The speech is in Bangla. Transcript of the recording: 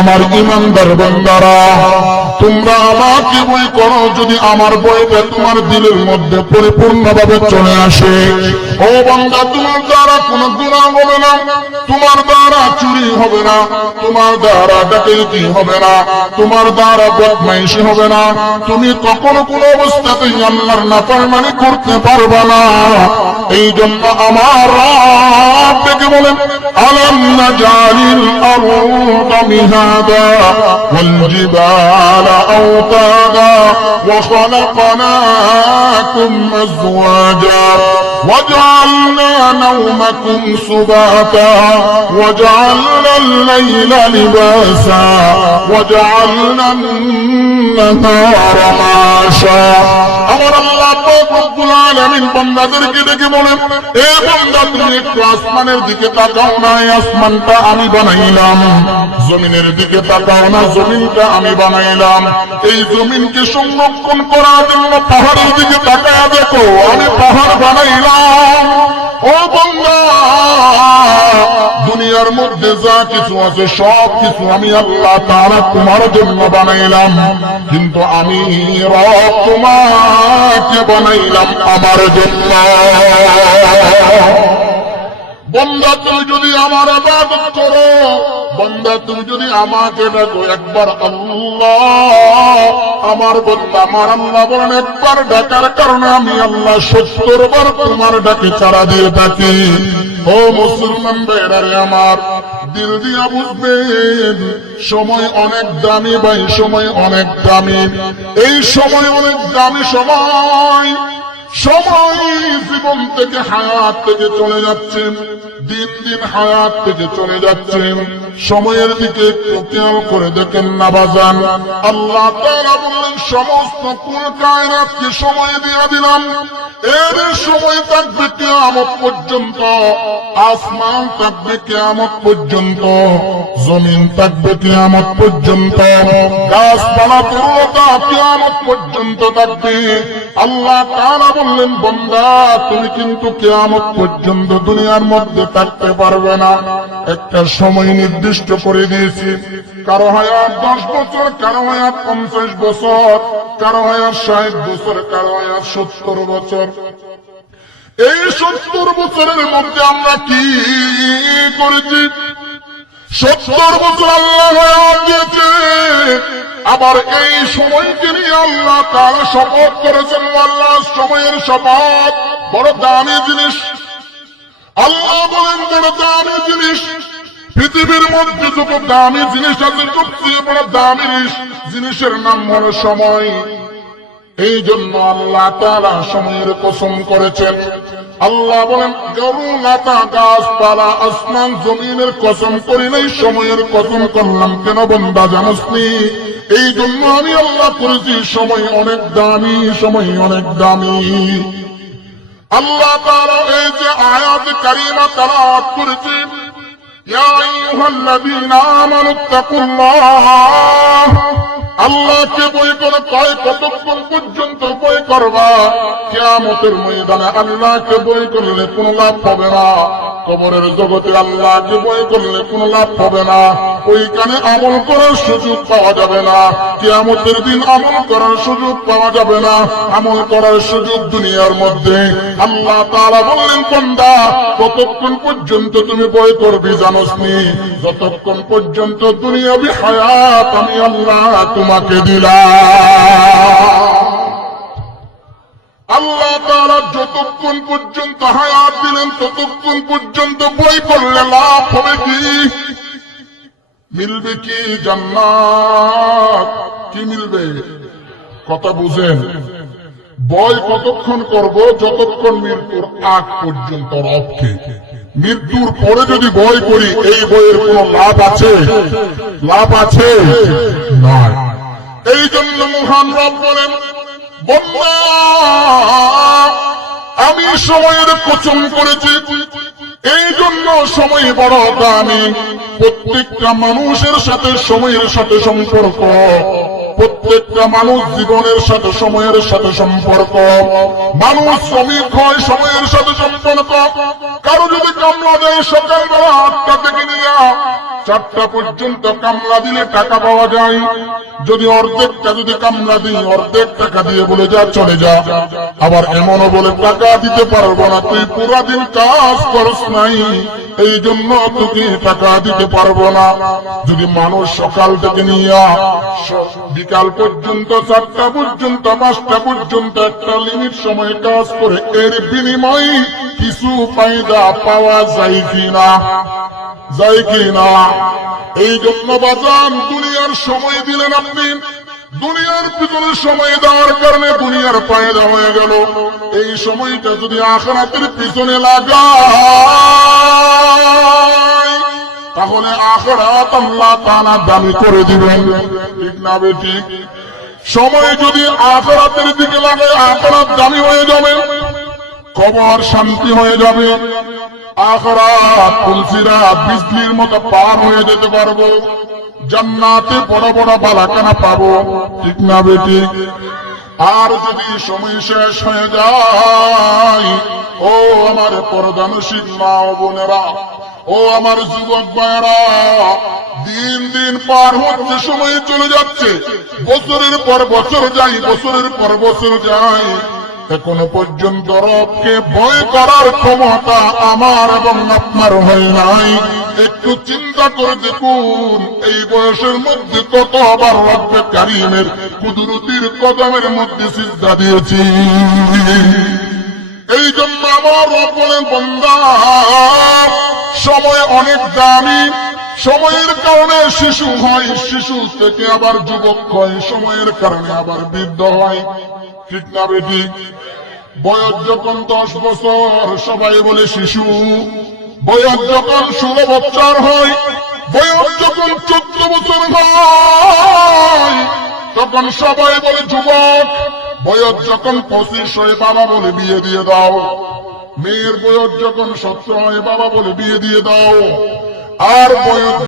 আমার ইমানদার বন্দারা, তোমরা আমাকে বই করো যদি আমার বইটা তোমার দিলের মধ্যে পরিপূর্ণভাবে চলে আসে। ও বন্দা, তোমার দ্বারা কোনো গুণা হবে না, তোমার দ্বারা চুরি হবে না, তোমার দ্বারা ডাকাইতি হবে না, তোমার দ্বারা বদমাইশি হবে না। তুমি কখনো কোনো অবস্থাতেই আল্লাহর নাফরমানি করতে পারবে না। এই জন্য আমার রব থেকে বলেন نجعل الأرض مهادا والجبال أوتادا وخلقناكم أزواجا وجعلنا نومكم سباتا وجعلنا الليل لباسا وجعلنا النهار معاشا আমার আল্লাহ পাক রব্বুল আলামিন বান্দাদেরকে ডেকে বলেন এ বান্দা তুমি একটু আসমানের দিকে তাকাও না এই আসমানটা আমি বানাইলাম জমিনের দিকে তাকাও না জমিনটা আমি বানাইলাম এই জমিনকে সংরক্ষণ করার জন্য পাহাড়ের দিকে তাকায় দেখো আমি পাহাড় বানাইলাম ও দুনিয়ার মধ্যে যা কিছু আছে, সব কিছু আমি আল্লাহ তারা তোমার জন্য বানাইলাম। কিন্তু আমি তোমাকে বানাইলাম আমার জন্য। বন্দা, তুমি যদি আমার আবাদত করো, বন্দা, তুমি যদি আমাকে ডাকো, একবার আল্লাহ, আমার বন্দা, আমার আল্লাহ বলেন, একবার ডাকার কারণে আমি আল্লাহ সত্তর বার তোমার ডাকে ছাড়া দিয়ে থাকি। ও মুসলমান বেড়ারে আমার, দিল দিয়া বুঝবেন, সময় অনেক দামি ভাই, সময় অনেক দামি। এই সময় অনেক দামি সময় সময় জীবন থেকে, হায়াত থেকে চলে যাচ্ছে। দিন দিন হায়াত থেকে চলে যাচ্ছে সময়ের দিকে খেয়াল করে দেখেন না বাজান। আল্লাহ তাআলা বললেন, সমস্ত কুল কায়নাতকে সময় দিয়ে দিলাম। এর সময় থাকবে কেয়ামত পর্যন্ত। আসমান থাকবে কেয়ামত পর্যন্ত। জমিন থাকবে কেয়ামত পর্যন্ত। গাছপালা তরুণতা কেয়ামত পর্যন্ত থাকবে। আল্লাহ তাআলা বললেন, বন্দা, তুমি কিন্তু কেয়ামত পর্যন্ত দুনিয়ার মধ্যে থাকতে পারবে না। একটা সময় নির্দিষ্ট করে দিয়েছি। কারও হায়াত দশ বছর, কারও হায়াত পঞ্চাশ বছর, কারও হায়াত ষাট বছর, কারও হায়াত সত্তর বছর। এই সত্তর বছরের মধ্যে আমরা কি করেছি? সত্তর বছর আল্লাহ দিয়েছে। আবার এই সময়কে নিয়ে আল্লাহ তারা শপথ করেছেন, আল্লাহ সময়ের শপথ, বড় দামি জিনিস। আল্লাহ বলেন, বড় দামি জিনিস। পৃথিবীর মধ্যে যত দামি জিনিস আছে, সবচেয়ে বড় দামি জিনিসের নাম হলো সময়। এই জন্য আল্লাহ তারা সময়ের কসম করেছেন আল্লাহ বলেন গরু লতা গাছপালা আসমান জমিনের কসম করি নাই সময়ের কসম করলাম কেন বন্দা জানসনি এই জন্য আমি আল্লাহ করেছি সময় অনেক দামি সময় অনেক দামি আল্লাহ তারা এই যে আয়াত কারিমা তালাত করেছে يا أيها الذين آمنوا اتقوا الله আল্লাহকে বই করে, কয় কতক্ষণ পর্যন্ত বই করবা? কেয়ামতের ময়দানে আল্লাহকে বই করলে কোনো লাভ হবে না। কবরের জগতে আল্লাহকে বই করলে কোনো লাভ হবে না। ওইখানে আমল করার সুযোগ পাওয়া যাবে না। কেয়ামতের দিন আমল করার সুযোগ পাওয়া যাবে না। আমল করার সুযোগ দুনিয়ার মধ্যে। আল্লাহ তাআলা বললেন, বন্দা কতক্ষণ পর্যন্ত তুমি বই করবি জানোস নি যতক্ষণ পর্যন্ত দুনিয়াবি হায়াত আমি আল্লাহ তোমাকে দিলাম। আল্লাহ তারা যতক্ষণ পর্যন্ত হায়াত দিলেন ততক্ষণ পর্যন্ত বই করলে লাভ হবে কি? মিলবে কি জান্নাত? কি মিলবে? কথা বুঝেন। বয় কতক্ষণ করব? যতক্ষণ মৃত্যুর আগ পর্যন্ত রবকে মৃত্যুর পরে যদি বয় করি এই বইয়ের কোনো লাভ আছে? লাভ আছে? এই জন্য মহান রব বলেন বন্যা আমি সময়ের কচম করেছি। এই জন্য সময় বড় দামি প্রত্যেকটা মানুষের সাথে সময়ের সাথে সম্পর্ক, প্রত্যেকটা মানুষ জীবনের সাথে সময়ের সাথে সম্পর্ক। মানুষ শ্রমিক হয় সময়ের সাথে সম্পর্ক। কারও যদি কামলা দেয়, সকালবেলা আটটা থেকে নিয়ে চারটা পর্যন্ত কামলা দিলে টাকা পাওয়া যায়। যদি অর্ধেকটা, যদি কামলা দিই, অর্ধেক টাকা দিয়ে বলে যা, চলে যা। আবার এমনও বলে, টাকা দিতে পারব না, তুই পুরা দিন কাজ করস নাই। এই জন্য তোকে টাকা দিতে পারব না। যদি মানুষ সকাল থেকে নিয়ে বিকাল পর্যন্ত চারটা পর্যন্ত, পাঁচটা পর্যন্ত একটা লিমিট সময় কাজ করে, এর বিনিময়ে কিছু ফায়দা পাওয়া যায় কিনা? যায় কিনা? এই জন্য বাজান দুনিয়ার সময় দিলেন আপনি। দুনিয়ার পিছনে সময় দেওয়ার কারণে দুনিয়ার ফায়দা হয়ে গেল। এই সময়টা যদি আখরাতের পিছনে লাগায় তাহলে আখরাত আল্লাহ তাআলা দামি করে দিবেন। ঠিক না বেটি সময় যদি আখরাতের দিকে লাগে আখরাত দামি হয়ে যাবে। কবর শান্তি হয়ে যাবে। তুলসিরা বিজলির মতো পার হয়ে যেতে পারব। জান্নাতে বড় বড় বালাকানা পাবো। ঠিক না বেটি? আর যদি সময় শেষ হয়ে যায়, ও আমার মা বোনেরা, ও আমার যুবক ভাইয়েরা, দিন দিন পার হচ্ছে, সময় চলে যাচ্ছে। বছরের পর বছর যাই, বছরের পর বছর যাই। এখনও পর্যন্ত রবকে ভয় করার ক্ষমতা আমার এবং আপনার হয় নাই। একটু চিন্তা করে দেখুন, এই বয়সের মধ্যে কত আবার রব্বে কারিমের কুদরতির কদমের মধ্যে সিদ্ধা দিয়েছি। এই জন্য আমার রব বলেন, বন্দা, সময় অনেক দামি। সময়ের কারণে শিশু হয়, শিশু থেকে আবার যুবক হয়। সময়ের কারণে আবার বৃদ্ধ হয়। ঠিক না বেটি? বয়স যখন দশ বছর, সবাই বলে শিশু। বয়স যখন ষোলো বছর হয়, বয়স যখন চোদ্দ বছর হয়, তখন সবাই বলে, যুবক, বয়স যখন পঁচিশ হয়ে, বাবা বলে বিয়ে দিয়ে দাও। মেয়ের বয়স যখন সত্তর হয়, বাবা বলে বিয়ে দিয়ে দাও। আর বয়স